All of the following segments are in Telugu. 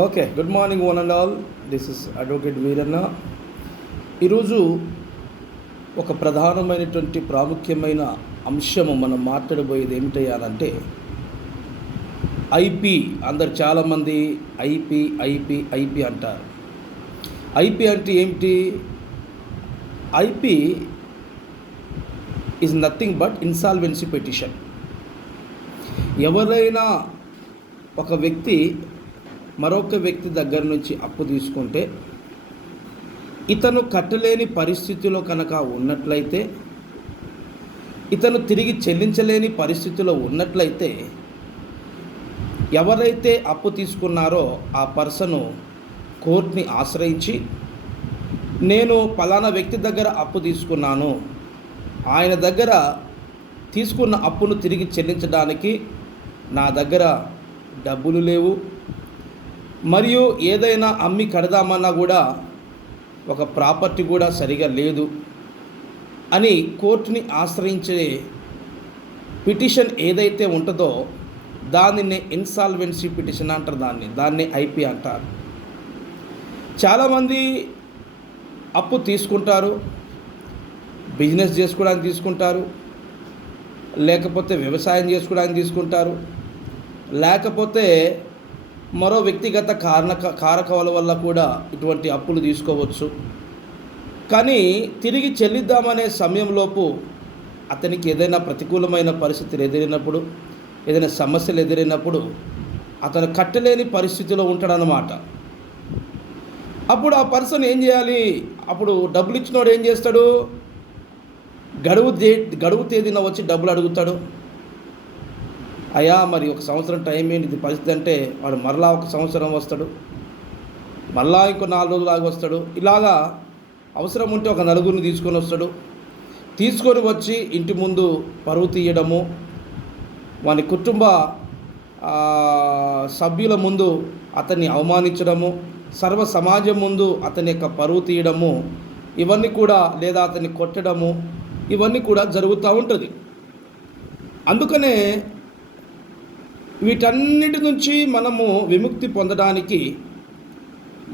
Okay, good morning one and all. This is advocate Veeranna. ఈరోజు ఒక ప్రధానమైనటువంటి ప్రాముఖ్యమైన అంశము మనం మాట్లాడబోయేది ఏమిటయ్యానంటే ఐపీ. అందరు చాలామంది ఐపీ ఐపీ ఐపీ అంటారు. ఐపీ అంటే ఏమిటి? IP is nothing but insolvency petition. ఎవరైనా ఒక వ్యక్తి మరొక వ్యక్తి దగ్గర నుంచి అప్పు తీసుకుంటే ఇతను కట్టలేని పరిస్థితిలో కనుక ఉన్నట్లయితే, ఇతను తిరిగి చెల్లించలేని పరిస్థితిలో ఉన్నట్లయితే, ఎవరైతే అప్పు తీసుకున్నారో ఆ పర్సను కోర్టుని ఆశ్రయించి, నేను పలానా వ్యక్తి దగ్గర అప్పు తీసుకున్నాను, ఆయన దగ్గర తీసుకున్న అప్పును తిరిగి చెల్లించడానికి నా దగ్గర డబ్బులు లేవు, మరియు ఏదైనా అమ్మి కడదామన్నా కూడా ఒక ప్రాపర్టీ కూడా సరిగా లేదు అని కోర్టుని ఆశ్రయించే పిటిషన్ ఏదైతే ఉంటుందో దానిని ఇన్సాల్వెన్సీ పిటిషన్ అంటారు. దాన్ని ఐపీ అంటారు. చాలామంది అప్పు తీసుకుంటారు, బిజినెస్ చేసుకోవడానికి తీసుకుంటారు, లేకపోతే వ్యవసాయం చేసుకోవడానికి తీసుకుంటారు, లేకపోతే మరో వ్యక్తిగత కారకాల వల్ల కూడా ఇటువంటి అప్పులు తీసుకోవచ్చు. కానీ తిరిగి చెల్లిద్దామనే సమయంలోపు అతనికి ఏదైనా ప్రతికూలమైన పరిస్థితులు ఎదురైనప్పుడు, ఏదైనా సమస్యలు ఎదురైనప్పుడు అతను కట్టలేని పరిస్థితిలో ఉంటాడనమాట. అప్పుడు ఆ పర్సన్ ఏం చేయాలి? అప్పుడు డబ్బులు ఇచ్చినోడు ఏం చేస్తాడు? గడువు తేదీన వచ్చి డబ్బులు అడుగుతాడు. అయ్యా మరి ఒక సంవత్సరం టైం ఏంటి ఇది పరిస్థితి అంటే, వాడు మరలా ఒక సంవత్సరం వస్తాడు, మళ్ళా ఇంకో 4 రోజులాగా వస్తాడు. ఇలాగా అవసరం ఉంటే ఒక నలుగురిని తీసుకొని వస్తాడు. తీసుకొని వచ్చి ఇంటి ముందు పరువు తీయడము, వాని కుటుంబ సభ్యుల ముందు అతన్ని అవమానించడము, సర్వ సమాజం ముందు అతని యొక్క పరువు తీయడము, ఇవన్నీ కూడా, లేదా అతన్ని కొట్టడము, ఇవన్నీ కూడా జరుగుతూ ఉంటుంది. అందుకనే వీటన్నిటి నుంచి మనము విముక్తి పొందడానికి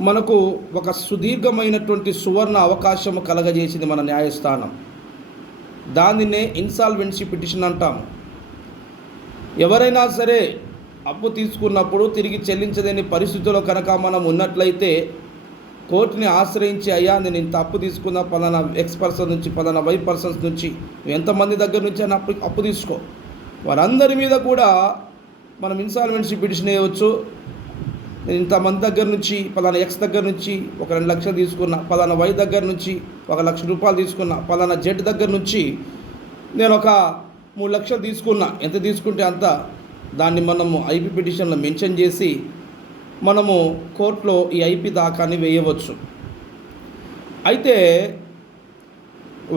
మనకు ఒక సుదీర్ఘమైనటువంటి సువర్ణ అవకాశము కలగజేసింది మన న్యాయస్థానం. దానినే ఇన్సాల్వెన్సీ పిటిషన్ అంటాం. ఎవరైనా సరే అప్పు తీసుకున్నప్పుడు తిరిగి చెల్లించలేని పరిస్థితుల్లో కనుక మనం ఉన్నట్లయితే కోర్టుని ఆశ్రయించి, అయ్యా నేను ఇంత అప్పు తీసుకున్న పలానా ఎక్స్ పర్సన్ నుంచి, పలానా వై పర్సన్స్ నుంచి, ఎంతమంది దగ్గర నుంచి అని అప్పు తీసుకో, వారందరి మీద కూడా మనం ఇన్సాల్వెన్సీ పిటిషన్ వేయవచ్చు. నేను ఇంతమంది దగ్గర నుంచి, పలానా ఎక్స్ దగ్గర నుంచి ఒక 2 లక్షలు తీసుకున్నా, పలానా వై దగ్గర నుంచి 1 లక్ష రూపాయలు తీసుకున్నా, పలానా జెడ్ దగ్గర నుంచి నేను ఒక 3 లక్షలు తీసుకున్నా, ఎంత తీసుకుంటే అంత, దాన్ని మనము ఐపీ పిటిషన్లో మెన్షన్ చేసి మనము కోర్టులో ఈ ఐపీ దాకాని వేయవచ్చు. అయితే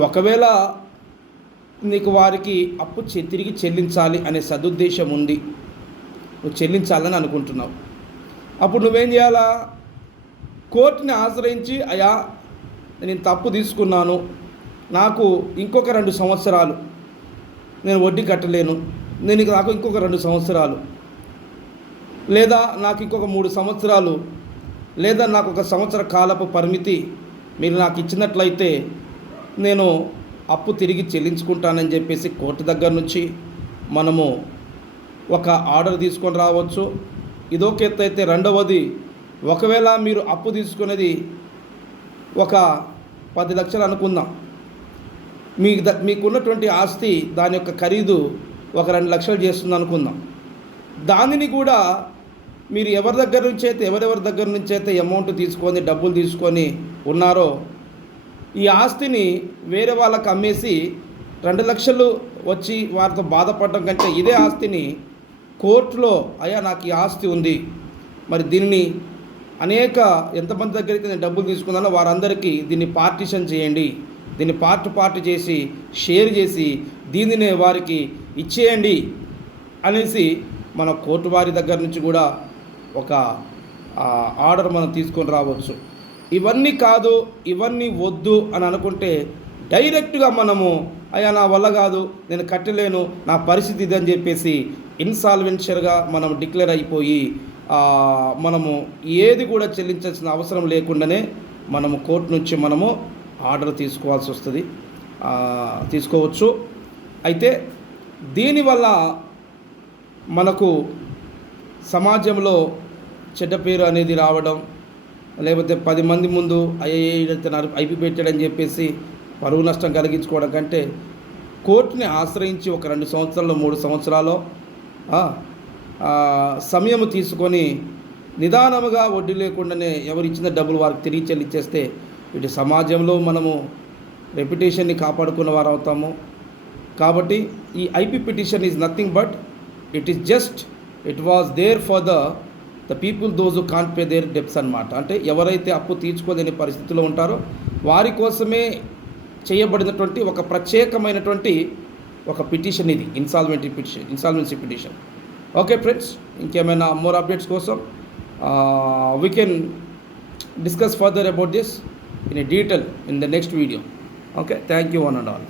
ఒకవేళ నీకు వారికి అప్పు తిరిగి చెల్లించాలి అనే సదుద్దేశం ఉంది, నువ్వు చెల్లించాలని అనుకుంటున్నావు, అప్పుడు నువ్వేం చేయాలా? కోర్టుని ఆశ్రయించి, అయ్యా నేను తప్పు తీసుకున్నాను, నాకు ఇంకొక 2 సంవత్సరాలు నేను వడ్డీ కట్టలేను, నాకు ఇంకొక 2 సంవత్సరాలు, లేదా నాకు ఇంకొక 3 సంవత్సరాలు, లేదా నాకు 1 సంవత్సర కాలపు పరిమితి మీరు నాకు ఇచ్చినట్లయితే నేను అప్పు తిరిగి చెల్లించుకుంటానని చెప్పేసి కోర్టు దగ్గర నుంచి మనము ఒక ఆర్డర్ తీసుకొని రావచ్చు. ఇదొక ఎత్తు అయితే, రెండవది, ఒకవేళ మీరు అప్పు తీసుకునేది ఒక 10 లక్షలు అనుకుందాం, మీకున్నటువంటి ఆస్తి దాని యొక్క ఖరీదు ఒక 2 లక్షలు చేస్తుంది అనుకుందాం. దానిని కూడా మీరు ఎవరెవరి దగ్గర నుంచి అయితే అమౌంట్ తీసుకొని, డబ్బులు తీసుకొని ఉన్నారో, ఈ ఆస్తిని వేరే వాళ్ళకి అమ్మేసి 2 లక్షలు వచ్చి వారితో బాధపడడం కంటే, ఇదే ఆస్తిని కోర్టులో, అయ్యా నాకు ఈ ఆస్తి ఉంది, మరి దీన్ని ఎంతమంది దగ్గరికి నేను డబ్బులు తీసుకున్నానో వారందరికీ దీన్ని పార్టీషన్ చేయండి, దీన్ని పార్ట్ చేసి షేర్ చేసి దీనినే వారికి ఇచ్చేయండి అనేసి మన కోర్టు వారి దగ్గర నుంచి కూడా ఒక ఆర్డర్ మనం తీసుకొని రావచ్చు. ఇవన్నీ కాదు, ఇవన్నీ వద్దు అని అనుకుంటే డైరెక్ట్గా మనము, అయ్యా నా వల్ల కాదు, నేను కట్టలేను, నా పరిస్థితి ఇదని చెప్పేసి ఇన్సాల్వెన్షియర్గా మనం డిక్లేర్ అయిపోయి మనము ఏది కూడా చెల్లించాల్సిన అవసరం లేకుండానే మనము కోర్టు నుంచి మనము ఆర్డర్ తీసుకోవాల్సి వస్తుంది, తీసుకోవచ్చు. అయితే దీనివల్ల మనకు సమాజంలో చెడ్డ పేరు అనేది రావడం, లేకపోతే 10 మంది ముందు ఐపీ పెట్టాడని చెప్పేసి పరువు నష్టం కలిగించుకోవడం కంటే కోర్టుని ఆశ్రయించి ఒక 2 సంవత్సరాలు 3 సంవత్సరాలు సమయం తీసుకొని నిదానముగా వడ్డీ లేకుండానే ఎవరిచ్చిన డబ్బులు వారికి తిరిగి చెల్లించేస్తే ఇటు సమాజంలో మనము రెప్యుటేషన్ని కాపాడుకున్న వారు అవుతాము. కాబట్టి ఈ IP petition is nothing but it was there for the people those who can't pay their debts అన్నమాట. అంటే ఎవరైతే అప్పు తీర్చుకోలేని పరిస్థితిలో ఉంటారో వారి కోసమే చేయబడినటువంటి ఒక ప్రత్యేకమైనటువంటి ఒక పిటిషన్ ఇది, ఇన్సాల్వెన్సీ పిటిషన్. ఓకే ఫ్రెండ్స్, ఇంకేమైనా మోర్ అప్డేట్స్ కోసం we can discuss further about this in detail in the next video. Okay, thank you one and all.